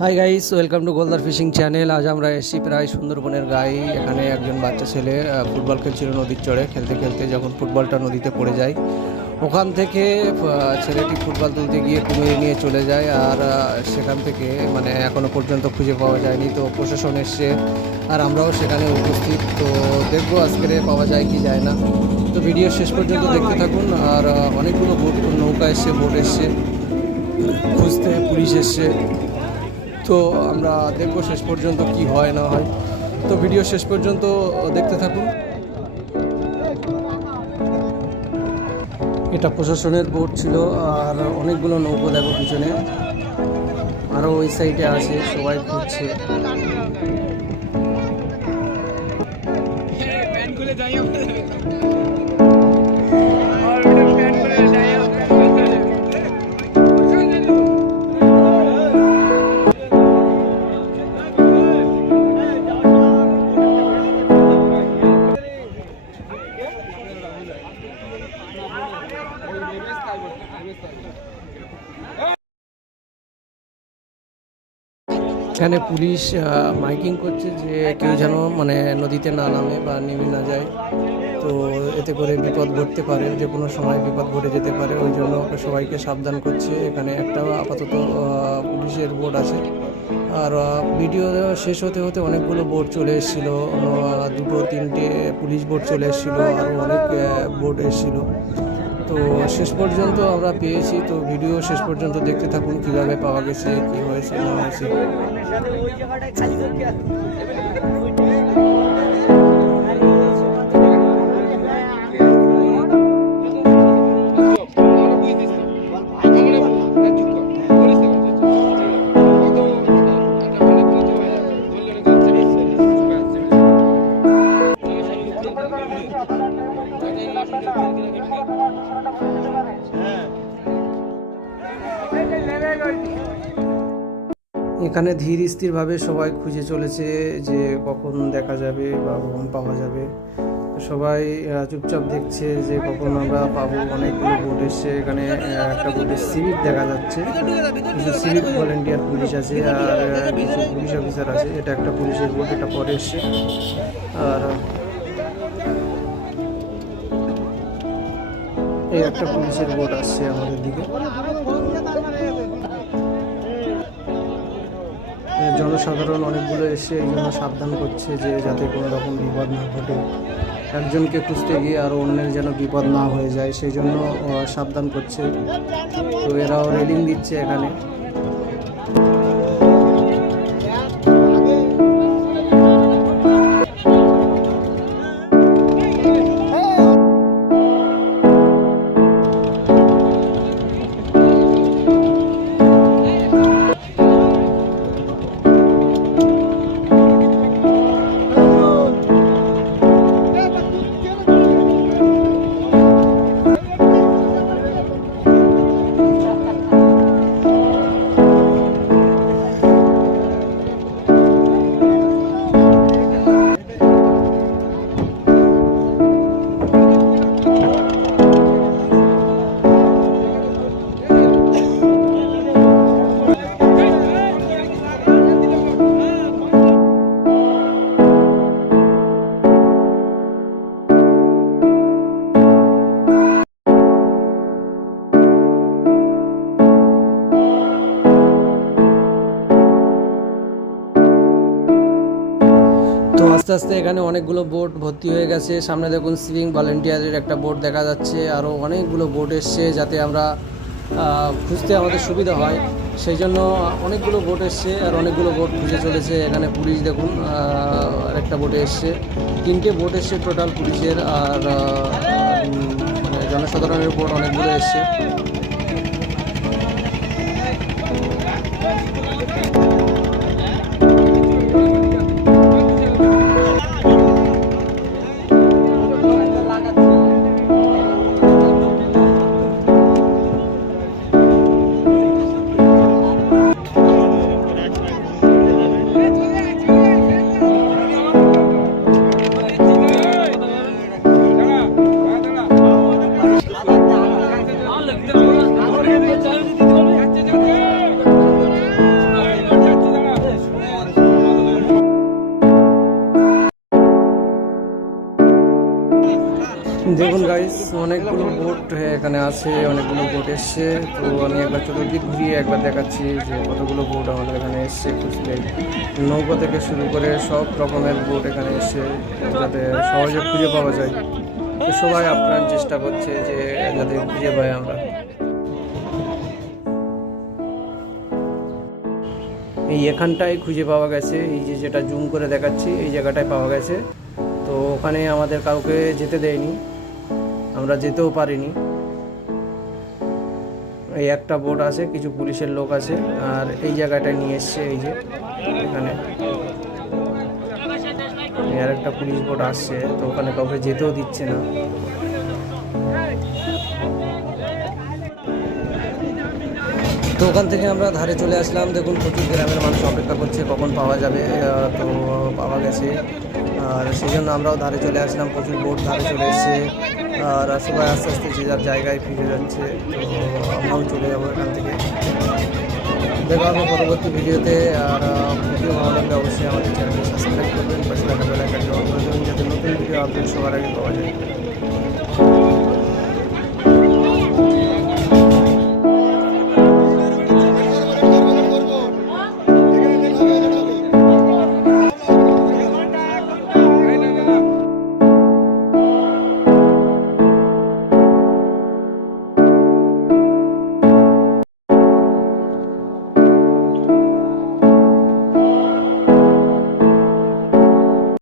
Hi guys welcome to Goldar fishing channel আজ আমরা এসেছি প্রায় সুন্দরবনের গায়ে। এখানে একজন বাচ্চা ছেলে ফুটবল খেলছিল নদীর চড়ে খেলতে খেলতে যখন ফুটবলটা নদীতে পড়ে যায়, ওখান থেকে ছেলেটি ফুটবল তুলতে গিয়ে কুমির নিয়ে চলে যায় আর সেখান থেকে মানে এখনও পর্যন্ত খুঁজে পাওয়া যায়নি। তো প্রশাসন এসছে আর আমরাও সেখানে উপস্থিত। তো দেখব আজকের পাওয়া যায় কি যায় না। তো ভিডিও শেষ পর্যন্ত দেখতে থাকুন আর অনেকগুলো বোট, নৌকা এসছে, বোট এসছে, খুঁজতে পুলিশ এসছে। তো আমরা দেখব শেষ পর্যন্ত কি হয়, না হয়। তো ভিডিও শেষ পর্যন্ত দেখতে থাকুন। এটা প্রশাসনের বোর্ড ছিল, আর অনেকগুলো নৌকো দেখো পিছনে। আরও ওই সাইডে আছে, সবাই খুঁজছে এখানে পুলিশ মাইকিং করছে যে কেউ যেন মানে নদীতে না নামে বা নেমে না যায়। তো এতে করে বিপদ ঘটতে পারে, যে কোনো সময় বিপদ ঘটে যেতে পারে। ওই জন্য সবাইকে সাবধান করছে। এখানে একটা আপাতত পুলিশের বোট আছে। আর ভিডিও শেষ হতে হতে অনেকগুলো বোট চলে এসেছিল। দুটো, তিনটে পুলিশ বোট চলে এসেছিল। আরও অনেক বোট এসেছিল। তো শেষ পর্যন্ত আমরা পেয়েছি, তো ভিডিও শেষ পর্যন্ত দেখতে থাকুন কীভাবে পাওয়া গেছে, কি হয়েছে, না হয়েছে। এখানে ধীর স্থিরভাবে সবাই খুঁজে চলেছে যে কখন দেখা যাবে বা কখন পাওয়া যাবে। সবাই চুপচাপ দেখছে যে কখন আমরা পাবো। অনেকগুলো বোট এসছে। এখানে একটা বোটের সিভিক দেখা যাচ্ছে। কিছু সিভিক ভলেন্টিয়ার পুলিশ আছে আর কিছু পুলিশ অফিসার আছে। এটা একটা পুলিশের বোট এটা পরে এসছে। আর এই একটা পুলিশের বোট আসছে আমাদের দিকে। জনসাধারণ অনেকগুলো এসে এই জন্য সাবধান করছে যে যাতে কোনো রকম বিপদ না ঘটে। একজনকে খুঁজতে গিয়ে আরও অন্যের যেন বিপদ না হয়ে যায়, সেই জন্য সাবধান করছে। তো এরাও রেলিং দিচ্ছে এখানে। তো আস্তে আস্তে এখানে অনেকগুলো বোট ভর্তি হয়ে গেছে। সামনে দেখুন সিভিং ভলেন্টিয়ারের একটা বোট দেখা যাচ্ছে। আরও অনেকগুলো বোট এসছে যাতে আমরা খুঁজতে আমাদের সুবিধা হয়। সেই জন্য অনেকগুলো বোট এসছে আর অনেকগুলো বোট খুঁজে চলেছে। এখানে পুলিশ দেখুন আহ, আরেকটা বোটে এসছে। তিনটে বোট এসছে টোটাল পুলিশের আর মানে জনসাধারণের বোট অনেকগুলো এসছে। দেখুন গাইস অনেকগুলো বোট এখানে আছে, অনেকগুলো বোট এসছে। তো আমি একবার চতুর্দিক ঘুরিয়ে একবার দেখাচ্ছি যে কতগুলো বোট আমাদের এখানে এসছে। খুঁজলে নৌকা থেকে শুরু করে সব রকমের বোট এখানে এসছে, যাতে সহজে খুঁজে পাওয়া যায়। তো সবাই আপনার চেষ্টা করছে যে যাতে খুঁজে পাই আমরা। এই এখানটায় খুঁজে পাওয়া গেছে, এই যে যেটা জুম করে দেখাচ্ছি, এই জায়গাটায় পাওয়া গেছে। তো ওখানে আমাদের কাউকে যেতে দেয়নি। আমরা যেতেও পারিনি। এই একটা বোট আছে, কিছু পুলিশের লোক আছে, আর এই জায়গাটায় নিয়ে এসছে এই যে, এখানে। আর একটা পুলিশ বোট আসছে, তো ওখানে কাউকে যেতেও দিচ্ছে না। তো ওখান থেকে আমরা ধারে চলে আসলাম। দেখুন, প্রচুর গ্রামের মানুষ অপেক্ষা করছে, কখন পাওয়া যাবে তো পাওয়া গেছে। আর সেই জন্য আমরাও ধারে চলে আসলাম, প্রচুর বোট ধারে চলে এসছে। আর সবাই আস্তে আস্তে যে যার জায়গায় ফিরে যাচ্ছে আমরাও চলে যাব এখান থেকে। দেখা হবে পরবর্তী ভিডিওতে, আর ভিডিও ভালো লাগলে অবশ্যই আমাদের চ্যানেলটি সাবস্ক্রাইব করবেন, পাশে থাকা দেবেন, যাতে নতুন ভিডিও আপডেট সবার আগে পাওয়া যায়।